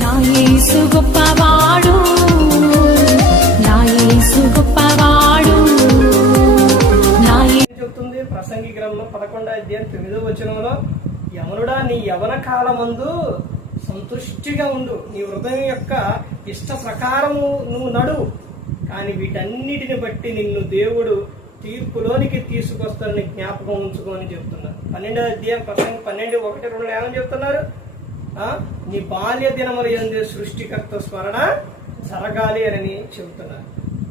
నా యేసు గొప్పవాడు, నా యేసు గొప్పవాడు. చెప్తుంది ప్రసంగి గ్రంథం 11వ అధ్యాయం 9వ వచనంలో, యవనుడా నీ యవన కాలమందు సంతుష్టిగా ఉండు, నీ హృదయం యొక్క ఇష్ట ప్రకారము నువ్వు నడు, కానీ వీటన్నిటిని బట్టి నిన్ను దేవుడు తీర్పులోనికి తీసుకొస్తారని జ్ఞాపకం ఉంచుకోని చెప్తున్నారు. 12వ అధ్యాయం ప్రసంగి 12:1-2 ఏమని చెప్తున్నారు? నీ బాల్య దినముల యందు సృష్టికర్త స్మరణ జరగాలి అని చెబుతున్నారు.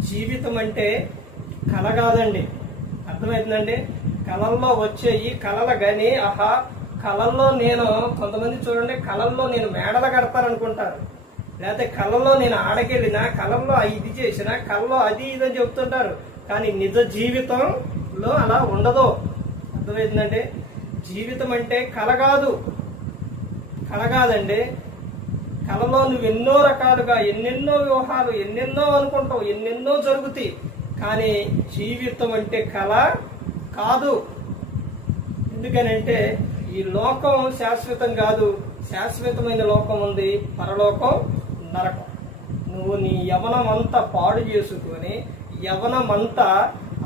జీవితం అంటే కళ కాదండి, అర్థమవుతుందండి? కళల్లో వచ్చే ఈ కళలు కానీ కళల్లో నేను, కొంతమంది చూడండి కళల్లో నేను మేడలు కడతారనుకుంటారు, లేకపోతే కళల్లో నేను ఆడకెళ్ళినా, కళల్లో ఇది చేసినా, కళలో అది ఇదని చెప్తుంటారు. కానీ నిజ జీవితంలో అలా ఉండదు. అర్థమవుతుందండి? జీవితం అంటే కళ కాదండి. కళలో నువ్వు ఎన్నో రకాలుగా ఎన్నెన్నో వ్యూహాలు ఎన్నెన్నో అనుకుంటావు, ఎన్నెన్నో జరుగుతాయి. కానీ జీవితం అంటే కళ కాదు. ఎందుకనంటే ఈ లోకం శాశ్వతం కాదు, శాశ్వతమైన లోకం ఉంది, పరలోకం, నరకం. నువ్వు నీ యవనం అంతా పాడు చేసుకొని, యవనమంతా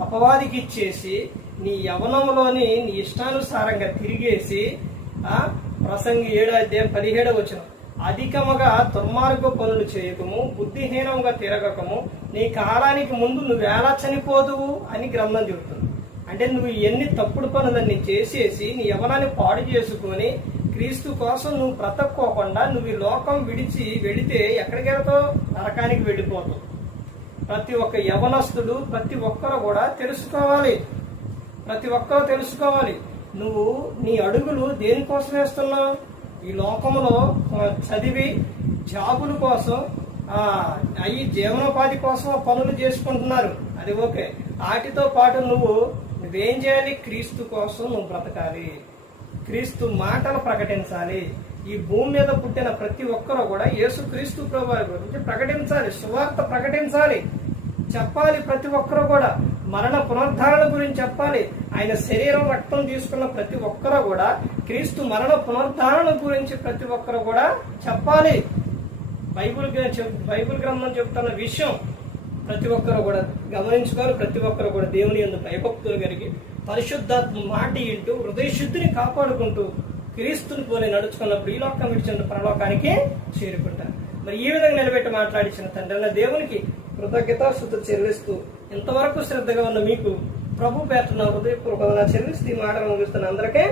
అపవాదికి ఇచ్చేసి, నీ యవనంలోని నీ ఇష్టానుసారంగా తిరిగేసి, ప్రసంగి 7వ అధ్యాయం 17వ వచనం, అధికముగా దుర్మార్గ పనులు చేయకము, బుద్ధిహీనంగా తిరగకము, నీ కాలానికి ముందు నువ్వేలా చనిపోదువు అని గ్రంథం చెబుతుంది. అంటే నువ్వు ఎన్ని తప్పుడు పనులన్నీ చేసేసి నీ యవనాన్ని పాడు చేసుకొని క్రీస్తు కోసం నువ్వు బ్రతక్కోకుండా నువ్వు ఈ లోకం విడిచి వెళితే ఎక్కడికి వెళ్తావు? నరకానికి వెళ్ళిపోతావు. ప్రతి ఒక్క యవనస్తుడు, ప్రతి ఒక్కరు కూడా తెలుసుకోవాలి, నువ్వు నీ అడుగులు దేనికోసం వేస్తున్నావు? ఈ లోకంలో చదివి జాబుల కోసం, అవి జీవనోపాధి కోసం పనులు చేసుకుంటున్నారు, అది ఓకే. వాటితో పాటు నువ్వేం చేయాలి? క్రీస్తు కోసం నువ్వు బ్రతకాలి, క్రీస్తు మాటలు ప్రకటించాలి. ఈ భూమి మీద పుట్టిన ప్రతి ఒక్కరూ కూడా యేసు క్రీస్తు ప్రభువు గురించి ప్రకటించాలి, సువార్త ప్రకటించాలి, చెప్పాలి. ప్రతి ఒక్కరూ కూడా మరణ పునరుద్ధారణ గురించి చెప్పాలి. ఆయన శరీరం రక్తం తీసుకున్న ప్రతి ఒక్కరూ కూడా క్రీస్తు మరణ పునరుద్ధారణ గురించి ప్రతి ఒక్కరూ కూడా చెప్పాలి. బైబిల్ గ్రంథం చెబుతున్న విషయం ప్రతి ఒక్కరూ కూడా గమనించుకోవాలి. ప్రతి ఒక్కరూ కూడా దేవుని యందు భయభక్తులు కలిగి పరిశుద్ధాత్మ మాట ఇంటూ హృదయ శుద్ధిని కాపాడుకుంటూ క్రీస్తుని పోలి నడుచుకున్నప్పుడు ఈ లోకం విడిచిన పరలోకానికి చేరుకుంటారు. మరి ఈ విధంగా నిలబెట్టి మాట్లాడించిన తండ్రి దేవునికి కృతజ్ఞతాస్తుతులు చెల్లిస్తూ, ఇంతవరకు శ్రద్ధగా ఉన్న మీకు ప్రభు పేరున హృదయపూర్వకంగా చెల్లిస్తూ ఈ మాటలు ముగిస్తున్న అందరికీ